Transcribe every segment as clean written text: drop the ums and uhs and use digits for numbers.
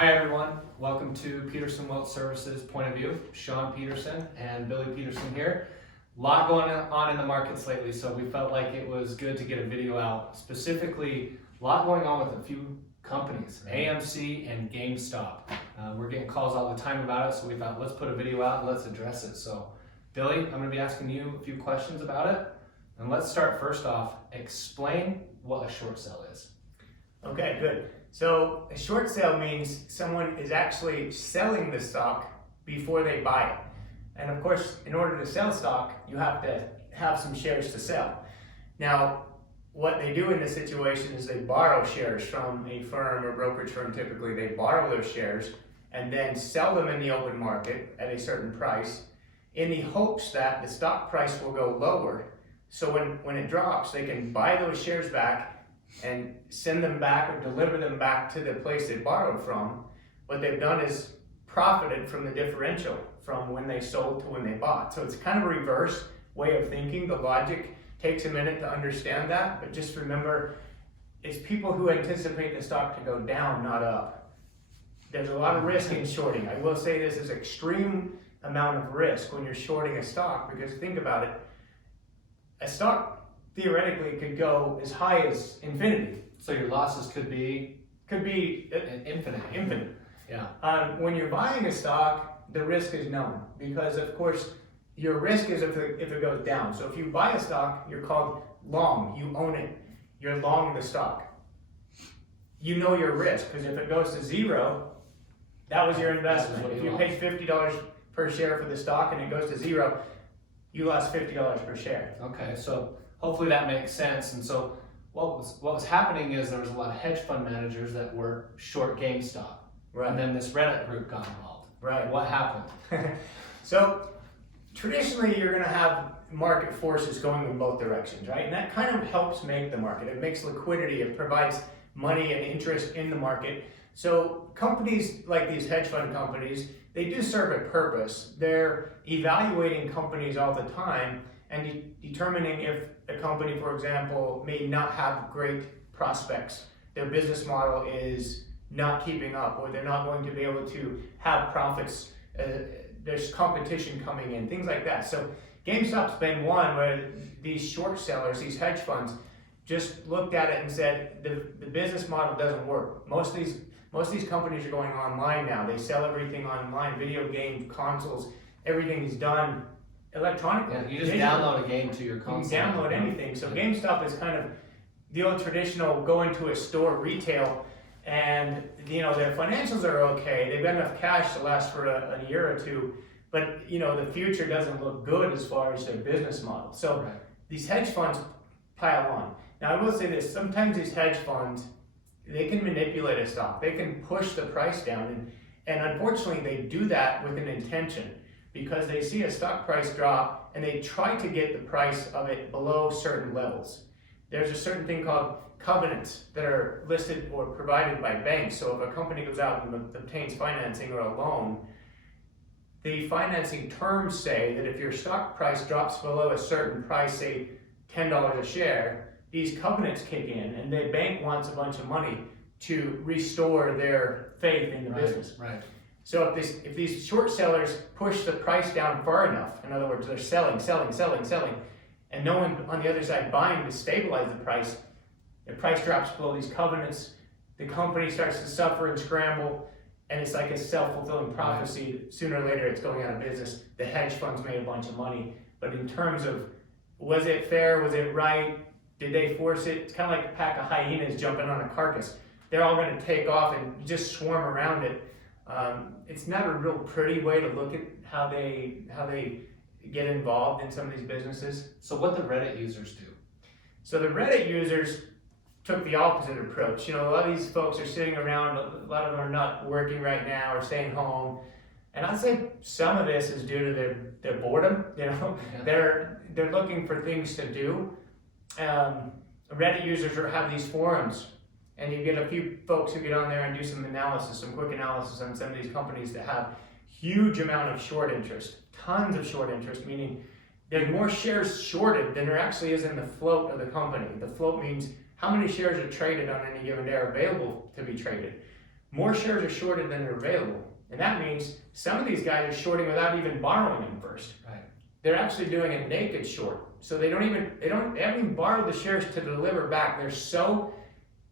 Hi everyone, welcome to Peterson Wealth Services Point of View. Shaun Peterson and Billy Peterson here. A lot going on in the markets lately, so we felt like it was good to get a video out. Specifically, a lot going on with a few companies, AMC and GameStop. We're getting calls all the time about it, so we thought let's put a video out and let's address it. So Billy, I'm going to be asking you a few questions about it. And let's start first off, explain what a short sale is. Okay, good. So a short sale means someone is actually selling the stock before they buy it. And of course, in order to sell stock, you have to have some shares to sell. Now, what they do in this situation is they borrow shares from a firm or brokerage firm. Typically, they borrow those shares and then sell them in the open market at a certain price in the hopes that the stock price will go lower. So when it drops, they can buy those shares back and send them back or deliver them back to the place they borrowed from. What they've done is profited from the differential from when they sold to when they bought. So it's kind of a reverse way of thinking. The logic takes a minute to understand that, but just remember, it's people who anticipate the stock to go down, not up. There's a lot of risk in shorting. I will say this is extreme amount of risk when you're shorting a stock, because think about it, a stock theoretically could go as high as infinity. So your losses could be infinite. Yeah. When you're buying a stock, the risk is known, because of course your risk is if it goes down. So if you buy a stock, you're called long. You own it. You're long the stock. You know your risk, because if it goes to zero, that was your investment. If you paid $50 per share for the stock and it goes to zero, you lost $50 per share. Okay, so hopefully that makes sense. And so what was happening is there was a lot of hedge fund managers that were short GameStop. Right. And then this Reddit group got involved. Right. What happened? So traditionally you're going to have market forces going in both directions, right? And that kind of helps make the market. It makes liquidity. It provides money and interest in the market. So companies like these hedge fund companies, they do serve a purpose. They're evaluating companies all the time and determining if a company, for example, may not have great prospects. Their business model is not keeping up, or they're not going to be able to have profits. There's competition coming in, things like that. So GameStop's been one where these short sellers, these hedge funds, just looked at it and said the business model doesn't work. Most of these companies are going online now. They sell everything online, video games, consoles, everything is done electronically. Yeah, you just download a game to your console. You can download anything. So GameStop is kind of the old traditional go into a store retail, and their financials are okay. They've got enough cash to last for a year or two, but the future doesn't look good as far as their business model. So right. These hedge funds pile on. Now I will say this, sometimes these hedge funds, they can manipulate a stock. They can push the price down, and unfortunately they do that with an intention, because they see a stock price drop and they try to get the price of it below certain levels. There's a certain thing called covenants that are listed or provided by banks. So if a company goes out and obtains financing or a loan, the financing terms say that if your stock price drops below a certain price, say $10 a share, these covenants kick in and the bank wants a bunch of money to restore their faith in the business. Right. So if these short sellers push the price down far enough, in other words, they're selling, and no one on the other side buying to stabilize the price drops below these covenants, the company starts to suffer and scramble, and it's like a self-fulfilling prophecy. Right. Sooner or later it's going out of business. The hedge funds made a bunch of money, but in terms of, was it fair, was it right, did they force it? It's kind of like a pack of hyenas jumping on a carcass. They're all going to take off and just swarm around it. It's not a real pretty way to look at how they get involved in some of these businesses. So what the Reddit users do? So the Reddit users took the opposite approach. A lot of these folks are sitting around, a lot of them are not working right now or staying home. And I'd say some of this is due to their boredom. Yeah. They're looking for things to do. Reddit users have these forums, and you get a few folks who get on there and do some analysis, some quick analysis on some of these companies that have huge amount of short interest, tons of short interest, meaning there's more shares shorted than there actually is in the float of the company. The float means how many shares are traded on any given day, are available to be traded. more shares are shorted than are available. And that means some of these guys are shorting without even borrowing them first. Right. They're actually doing a naked short. So they haven't even borrowed the shares to deliver back. They're so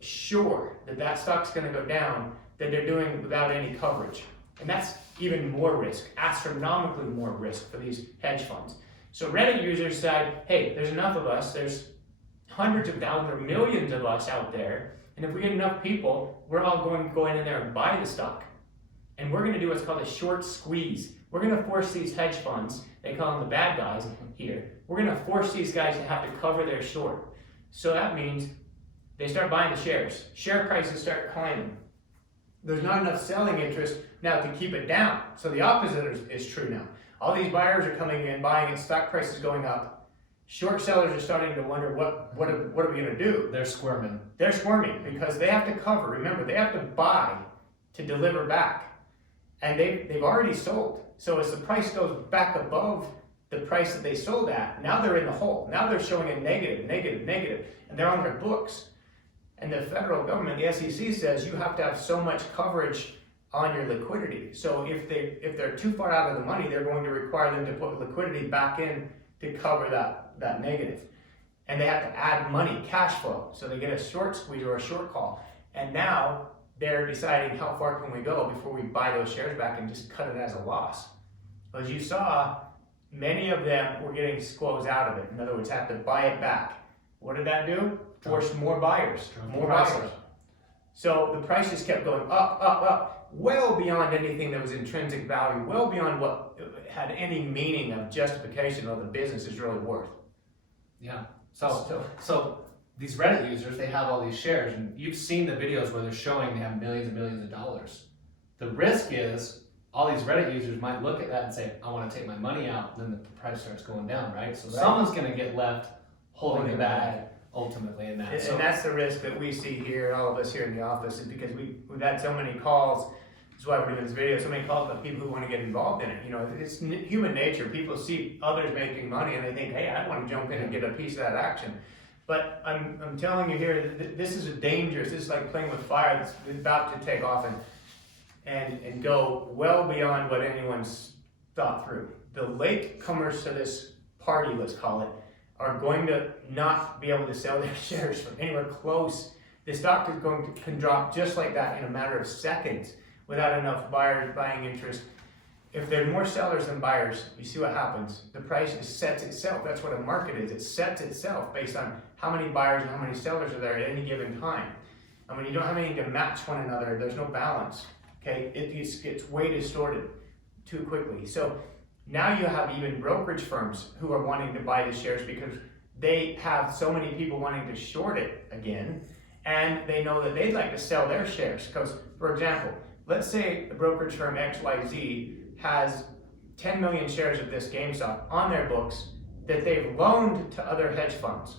sure that that stock's going to go down that they're doing it without any coverage. And that's even more risk, astronomically more risk for these hedge funds. So Reddit users said, hey, there's enough of us. There's hundreds of thousands or millions of us out there. And if we get enough people, we're all going to go in there and buy the stock. And we're going to do what's called a short squeeze. We're going to force these hedge funds, they call them the bad guys here, we're going to force these guys to have to cover their short. So that means they start buying the shares. Share prices start climbing. There's not enough selling interest now to keep it down. So the opposite is true now. All these buyers are coming in, buying it, stock prices going up. Short sellers are starting to wonder, what are we going to do? They're squirming. They're squirming because they have to cover. Remember, they have to buy to deliver back. And they've already sold. So as the price goes back above the price that they sold at, now they're in the hole. Now they're showing a negative, and they're on their books. And the federal government, the SEC, says you have to have so much coverage on your liquidity. So if they're too far out of the money, they're going to require them to put liquidity back in to cover that negative. And they have to add money, cash flow. So they get a short squeeze or a short call. And now they're deciding how far can we go before we buy those shares back and just cut it as a loss. As you saw, many of them were getting squoze out of it. In other words, have to buy it back. What did that do? Force more buyers, more buyers. So the price just kept going up, well beyond anything that was intrinsic value, well beyond what had any meaning of justification of the business is really worth. Yeah. So these Reddit users, they have all these shares, and you've seen the videos where they're showing they have millions and millions of dollars. The risk is all these Reddit users might look at that and say, I want to take my money out, then the price starts going down, right? So someone's going to get left holding the bag ultimately in that. And that's the risk that we see here, all of us here in the office, is because we've had so many calls. That's why we're doing this video, so many calls about people who want to get involved in it. You know, it's human nature. People see others making money and they think, hey, I want to jump in and get a piece of that action. But I'm telling you here, this is dangerous. This is like playing with fire that's about to take off and go well beyond what anyone's thought through. The latecomers to this party, let's call it, are going to not be able to sell their shares from anywhere close. The stock can drop just like that in a matter of seconds without enough buyers buying interest. If there are more sellers than buyers, you see what happens. The price sets itself. That's what a market is. It sets itself based on how many buyers and how many sellers are there at any given time. And when you don't have anything to match one another, there's no balance. Okay, it gets way distorted too quickly. So now you have even brokerage firms who are wanting to buy the shares because they have so many people wanting to short it again, and they know that they'd like to sell their shares. Because, for example, let's say the brokerage firm XYZ has 10 million shares of this GameStop on their books that they've loaned to other hedge funds.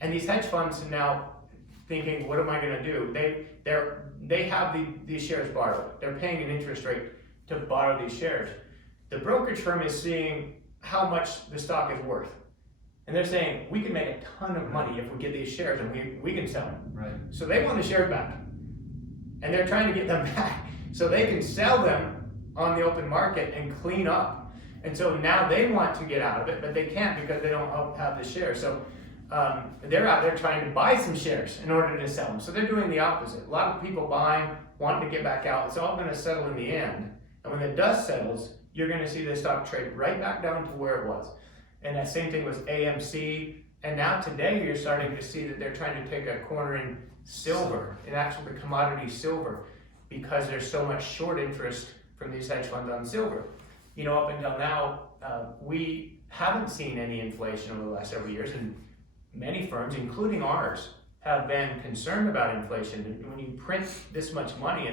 And these hedge funds are now thinking, what am I going to do? They have these shares borrowed. They're paying an interest rate to borrow these shares. The brokerage firm is seeing how much the stock is worth. And they're saying, we can make a ton of money if we get these shares and we can sell them. Right. So they want the shares back. And they're trying to get them back so they can sell them on the open market and clean up. And so now they want to get out of it, but they can't because they don't have the shares. So they're out there trying to buy some shares in order to sell them. So they're doing the opposite. A lot of people buying, wanting to get back out. It's all going to settle in the end. And when the dust settles, you're going to see the stock trade right back down to where it was. And that same thing with AMC. And now today you're starting to see that they're trying to take a corner in silver, in actually the commodity silver, because there's so much short interest from these hedge funds on silver. You know, up until now, we haven't seen any inflation over the last several years, and many firms, including ours, have been concerned about inflation. And when you print this much money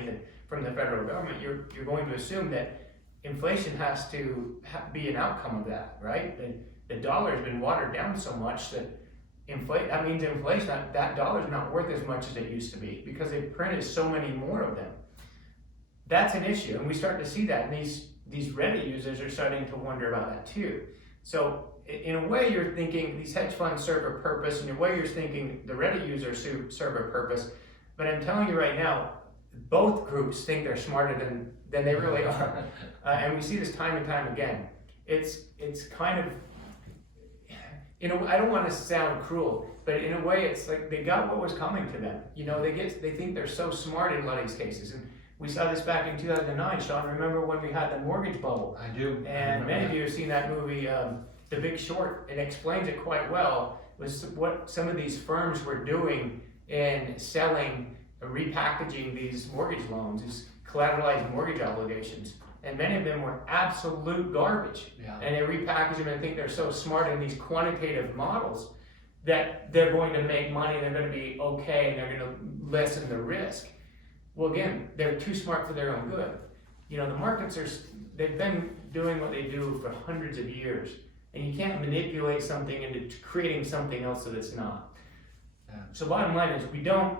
from the federal government, you're going to assume that inflation has to be an outcome of that, right? The dollar has been watered down so much that that means inflation, that dollar is not worth as much as it used to be because they've printed so many more of them. That's an issue, and we start to see that, and these Reddit users are starting to wonder about that too. So in a way, you're thinking these hedge funds serve a purpose, and in a way, you're thinking the Reddit users serve a purpose. But I'm telling you right now, both groups think they're smarter than they really are. And we see this time and time again. It's kind of, I don't want to sound cruel, but in a way it's like they got what was coming to them. They think they're so smart in a lot of these cases. And we saw this back in 2009. Shaun, remember when we had the mortgage bubble? I do. And many of you have seen that movie, The Big Short. It explains it quite well. Was what some of these firms were doing in selling, repackaging these mortgage loans, these collateralized mortgage obligations. And many of them were absolute garbage. Yeah. And they repackage them and think they're so smart in these quantitative models that they're going to make money, they're going to be okay, and they're going to lessen the risk. Well, again, they're too smart for their own good. The markets they've been doing what they do for hundreds of years, and you can't manipulate something into creating something else that it's not. Yeah. So bottom line is, we don't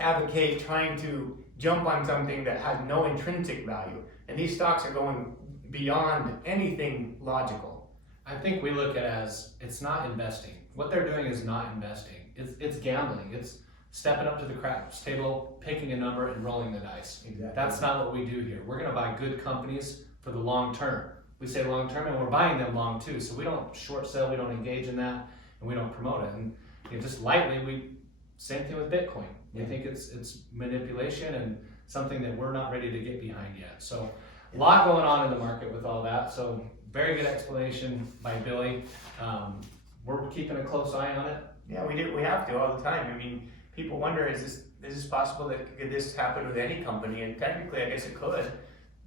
advocate trying to jump on something that has no intrinsic value. And these stocks are going beyond anything logical. I think we look at it as it's not investing. What they're doing is not investing. It's gambling. It's stepping up to the craps table, picking a number, and rolling the dice. Exactly. That's not what we do here. We're going to buy good companies for the long term. We say long term, and we're buying them long too. So we don't short sell, we don't engage in that, and we don't promote it. And just lightly, same thing with Bitcoin. We think it's manipulation and something that we're not ready to get behind yet. So a lot going on in the market with all that. So very good explanation by Billy. We're keeping a close eye on it. Yeah, we do. We have to all the time. I mean, people wonder, is this possible that could this happen with any company? And technically, I guess it could.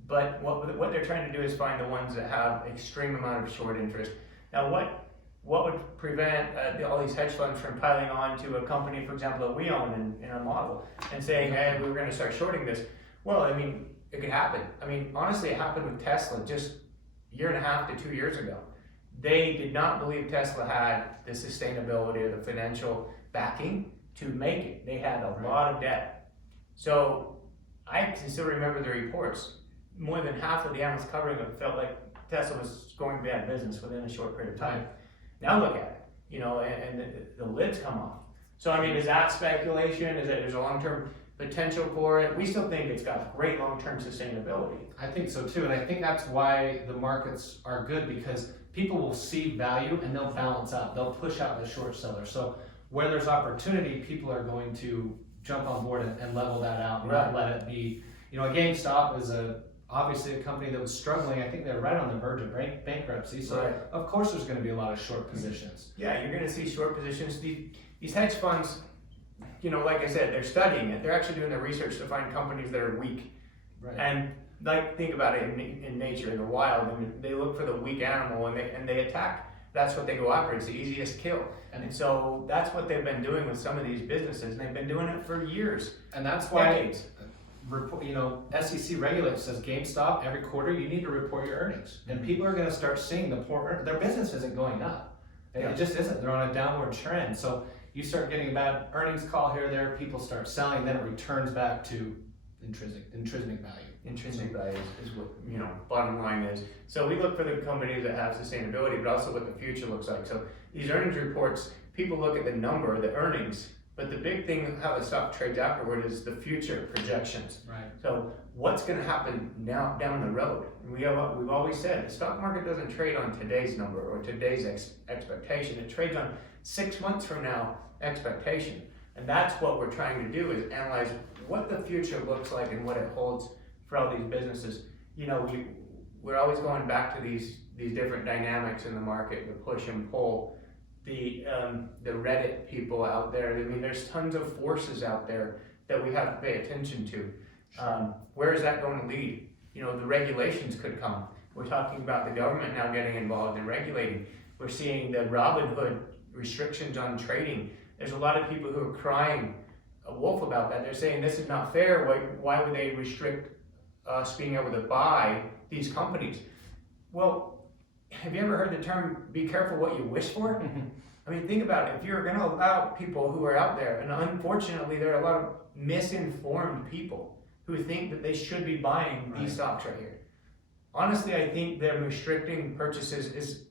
But what they're trying to do is find the ones that have extreme amount of short interest. Now, what would prevent all these hedge funds from piling on to a company, for example, that we own in our model, and saying, hey, we were going to start shorting this? Well, I mean, it could happen. I mean, honestly, it happened with Tesla just a year and a half to 2 years ago. They did not believe Tesla had the sustainability or the financial backing to make it. They had a lot of debt. So I can still remember the reports. More than half of the analysts covering it felt like Tesla was going bad business within a short period of time. Now look at it, and the lids come off. So I mean, is that speculation? Is that there's a long-term potential for it? We still think it's got great long-term sustainability. I think so too, and I think that's why the markets are good, because people will see value and they'll balance out. They'll push out the short seller. So where there's opportunity, people are going to jump on board and level that out and not let it be. A GameStop is obviously a company that was struggling. I think they're right on the verge of bankruptcy. So of course there's going to be a lot of short positions. Yeah, you're going to see short positions. These hedge funds, like I said, they're studying it. They're actually doing their research to find companies that are weak. Right. And think about it in nature, in the wild, and they look for the weak animal and they attack. That's what they go after. It's the easiest kill. And so that's what they've been doing with some of these businesses, and they've been doing it for years. And that's why SEC regulates says GameStop every quarter you need to report your earnings, and people are going to start seeing their business isn't going up. It just isn't. They're on a downward trend. So you start getting a bad earnings call here or there, people start selling, then it returns back to intrinsic value. Intrinsic value is what bottom line is. So we look for the companies that have sustainability, but also what the future looks like. So these earnings reports, people look at the number, the earnings, but the big thing how the stock trades afterward is the future projections. Right. So what's going to happen now down the road? And we've always said the stock market doesn't trade on today's number or today's expectation. It trades on 6 months from now expectation. And that's what we're trying to do, is analyze what the future looks like and what it holds for all these businesses. We're always going back to these different dynamics in the market, the push and pull, the Reddit people out there. I mean, there's tons of forces out there that we have to pay attention to. Where is that going to lead? The regulations could come. We're talking about the government now getting involved in regulating. We're seeing the Robinhood restrictions on trading. There's a lot of people who are crying wolf about that. They're saying this is not fair. Why would they restrict us being able to buy these companies? Well, have you ever heard the term, be careful what you wish for? I mean, think about it. If you're going to allow people who are out there, and unfortunately there are a lot of misinformed people who think that they should be buying these stocks right here. Honestly, I think them restricting purchases is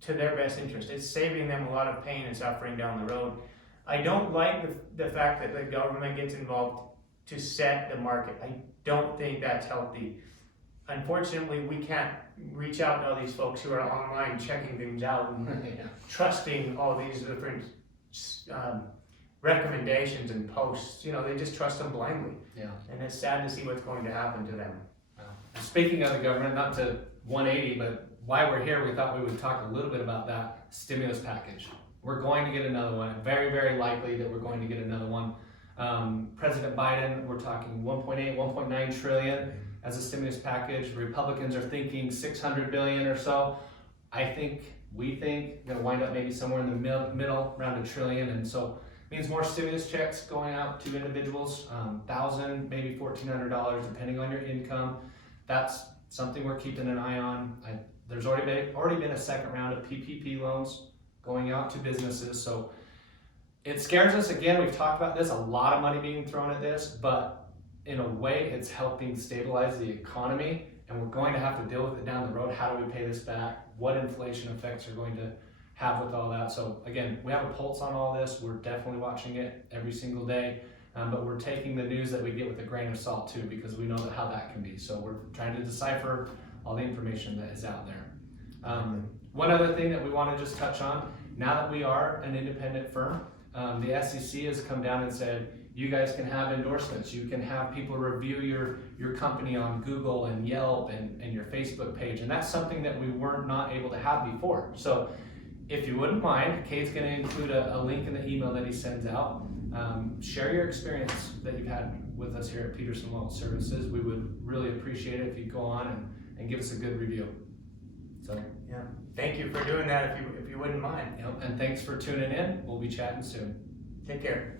to their best interest. It's saving them a lot of pain and suffering down the road. I don't like the fact that the government gets involved to set the market. I don't think that's healthy. Unfortunately, we can't reach out to all these folks who are online checking things out and Yeah. trusting all these different recommendations and posts. You know, they just trust them blindly. Yeah. And it's sad to see what's going to happen to them. Speaking of the government, not to 180, but why we're here, we thought we would talk a little bit about that stimulus package. We're going to get another one. Very, very likely that we're going to get another one. President Biden, we're talking 1.8, 1.9 trillion as a stimulus package. Republicans are thinking 600 billion or so. We think going to wind up maybe somewhere in the middle, around $1 trillion, and so it means more stimulus checks going out to individuals, $1,000, maybe $1,400, depending on your income. That's something we're keeping an eye on. There's already been a second round of PPP loans going out to businesses, so it scares us. Again, we've talked about this, a lot of money being thrown at this, but in a way it's helping stabilize the economy, and we're going to have to deal with it down the road. How do we pay this back? What inflation effects are going to have with all that? So again, we have a pulse on all this. We're definitely watching it every single day, but we're taking the news that we get with a grain of salt too, because we know how that can be. So we're trying to decipher all the information that is out there. One other thing that we want to just touch on, now that we are an independent firm, the SEC has come down and said, you guys can have endorsements. You can have people review your company on Google and Yelp and your Facebook page. And that's something that we weren't not able to have before. So if you wouldn't mind, Kate's going to include a link in the email that he sends out. Share your experience that you've had with us here at Peterson Wealth Services. We would really appreciate it if you go on and give us a good review. So Yeah, thank you for doing that if you wouldn't mind. and thanks for tuning in. We'll be chatting soon. Take care.